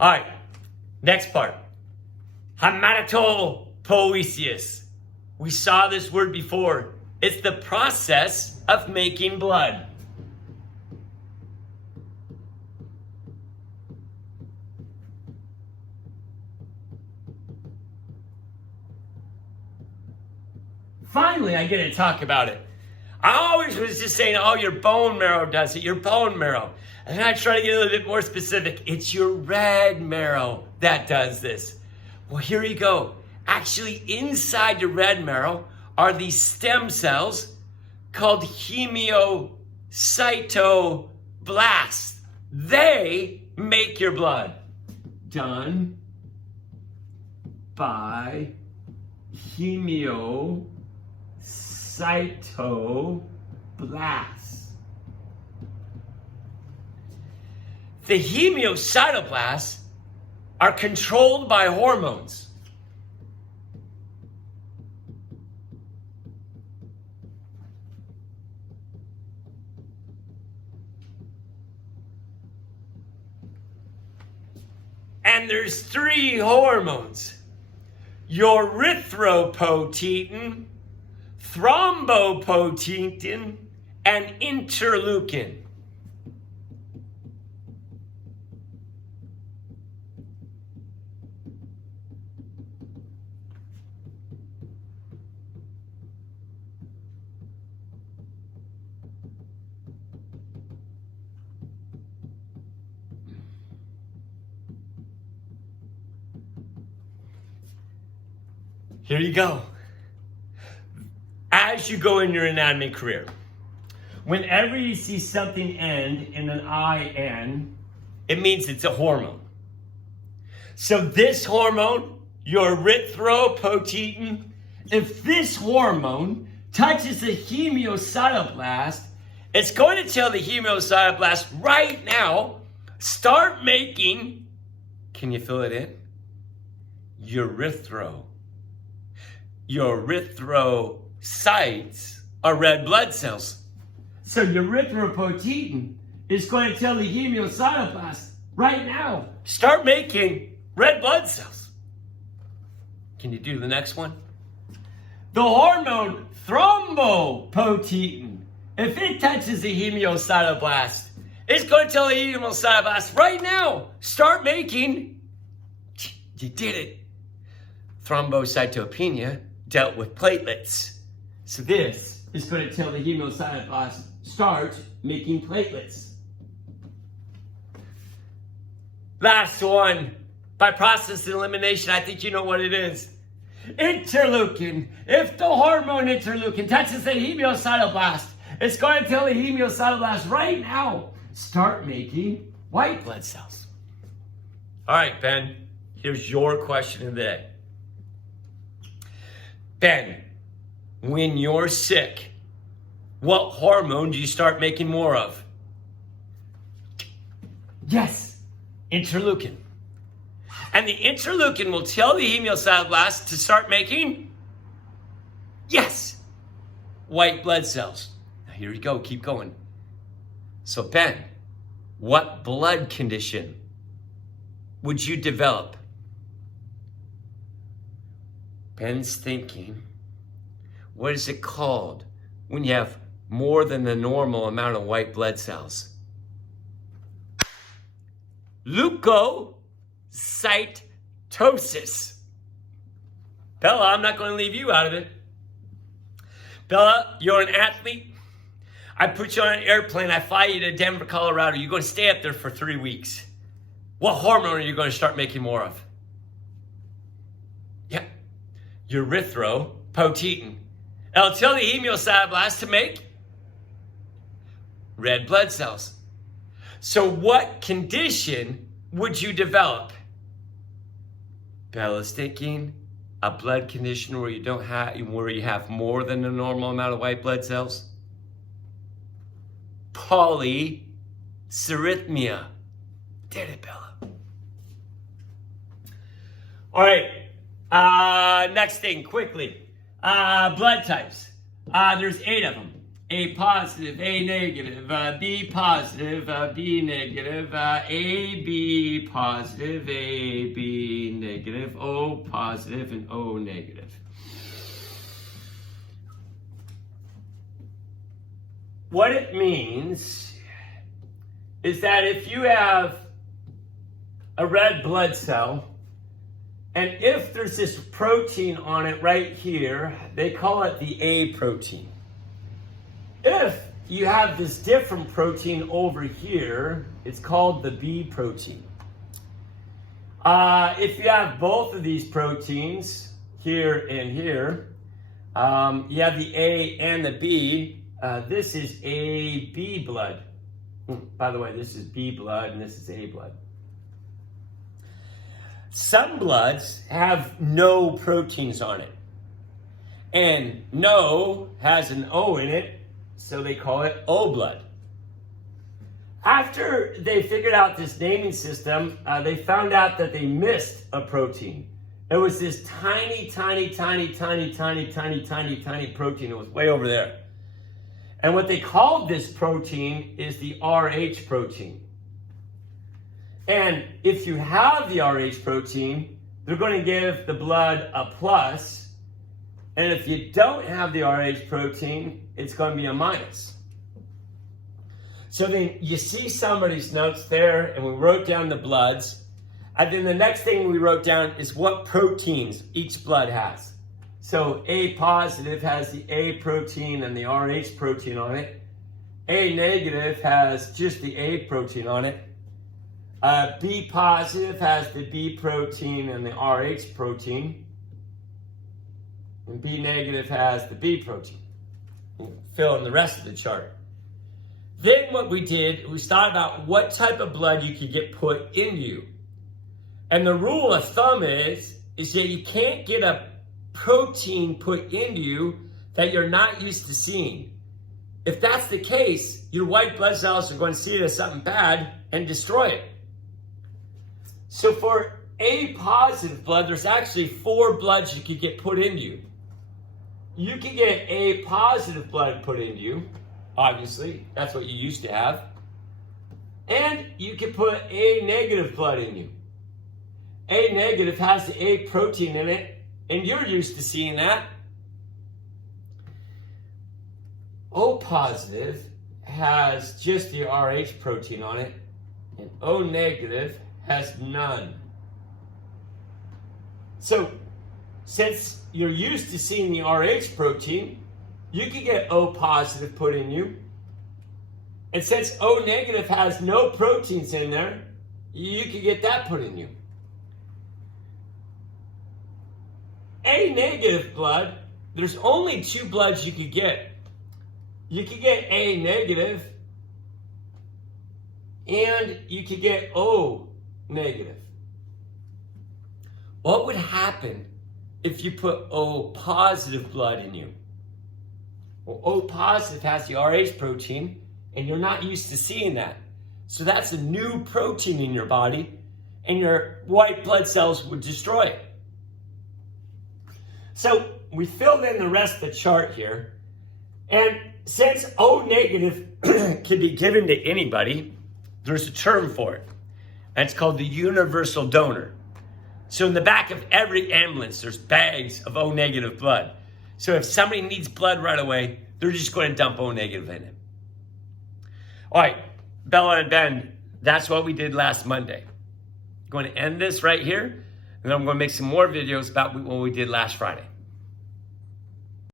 All right, next part. Hematopoiesis. We saw this word before. It's the process of making blood. Finally, I get to talk about it. I always was just saying, oh, your bone marrow does it, your bone marrow. And then I try to get a little bit more specific. It's your red marrow that does this. Well, here you go. Actually, inside the red marrow are these stem cells called hemiocytoblasts. They make your blood. Done by hemiocytoblasts. The hemiocytoblasts are controlled by hormones. And there's three hormones: your erythropoietin, thrombopoietin, and interleukin. Here you go. As you go in your anatomy career, whenever you see something end in an IN, it means it's a hormone. So this hormone, your erythropoietin, if this hormone touches the hemiocytoblast, it's going to tell the hemiocytoblast right now, start making, can you fill it in? Your erythrocytes are red blood cells. So your erythropoietin is going to tell the hemiocytoblast right now, start making red blood cells. Can you do the next one? The hormone thrombopoietin, if it touches the hemiocytoblast, it's going to tell the hemiocytoblast right now, start making, you did it. Thrombocytopenia dealt with platelets. So this is going to tell the hemiocytoblast, start making platelets. Last one, by process of elimination, I think you know what it is. Interleukin. If the hormone interleukin touches the hemiocytoblast, it's going to tell the hemiocytoblast right now, start making white blood cells. All right, Ben, here's your question of the day. Ben, when you're sick, what hormone do you start making more of? Yes, interleukin. And the interleukin will tell the hemiocytoblast to start making, yes, white blood cells. Now here you go, keep going. So Ben, what blood condition would you develop? Ben's thinking, what is it called when you have more than the normal amount of white blood cells? Leukocytosis. Bella, I'm not going to leave you out of it. Bella, you're an athlete. I put you on an airplane. I fly you to Denver, Colorado. You're going to stay up there for 3 weeks. What hormone are you going to start making more of? Yeah, erythropoietin. It'll tell the hemiocytoblast to make red blood cells. So what condition would you develop? Bella's thinking a blood condition where you have more than the normal amount of white blood cells. Polycythemia. Did it, Bella? All right. Next thing, quickly. Blood types. There's 8 of them. A positive, A negative, B positive, B negative, A, B positive, A, B negative, O positive, and O negative. What it means is that if you have a red blood cell, and if there's this protein on it right here, they call it the A protein. If you have this different protein over here, it's called the B protein. If you have both of these proteins, here and here, you have the A and the B. This is AB blood. By the way, this is B blood and this is A blood. Some bloods have no proteins on it. And no has an O in it, so they call it O blood. After they figured out this naming system, they found out that they missed a protein. It was this tiny protein. It was way over there. And what they called this protein is the Rh protein. And if you have the Rh protein, they're going to give the blood a plus. And if you don't have the Rh protein, it's going to be a minus. So then you see somebody's notes there, and we wrote down the bloods. And then the next thing we wrote down is what proteins each blood has. So A positive has the A protein and the Rh protein on it. A negative has just the A protein on it. B positive has the B protein and the Rh protein. And B negative has the B protein. Fill in the rest of the chart. Then what we did, we thought about what type of blood you could get put in you. And the rule of thumb is that you can't get a protein put into you that you're not used to seeing. If that's the case, your white blood cells are going to see it as something bad and destroy it. So for A positive blood, there's actually 4 bloods you could get put into you. You can get A positive blood put into you, obviously. That's what you used to have. And you can put A negative blood in you. A negative has the A protein in it, and you're used to seeing that. O positive has just the Rh protein on it, and O negative has none. So, since you're used to seeing the Rh protein, you can get O positive put in you. And since O negative has no proteins in there, you can get that put in you. A negative blood, there's only 2 bloods you could get. You could get A negative, and you could get O negative. What would happen if you put O positive blood in you? Well, O positive has the Rh protein, and you're not used to seeing that. So that's a new protein in your body, and your white blood cells would destroy it. So we filled in the rest of the chart here, and since O negative can be given to anybody, there's a term for it, and it's called the universal donor. So in the back of every ambulance, there's bags of O negative blood. So if somebody needs blood right away, they're just going to dump O negative in it. All right, Bella and Ben, that's what we did last Monday. I'm going to end this right here, and then I'm going to make some more videos about what we did last Friday.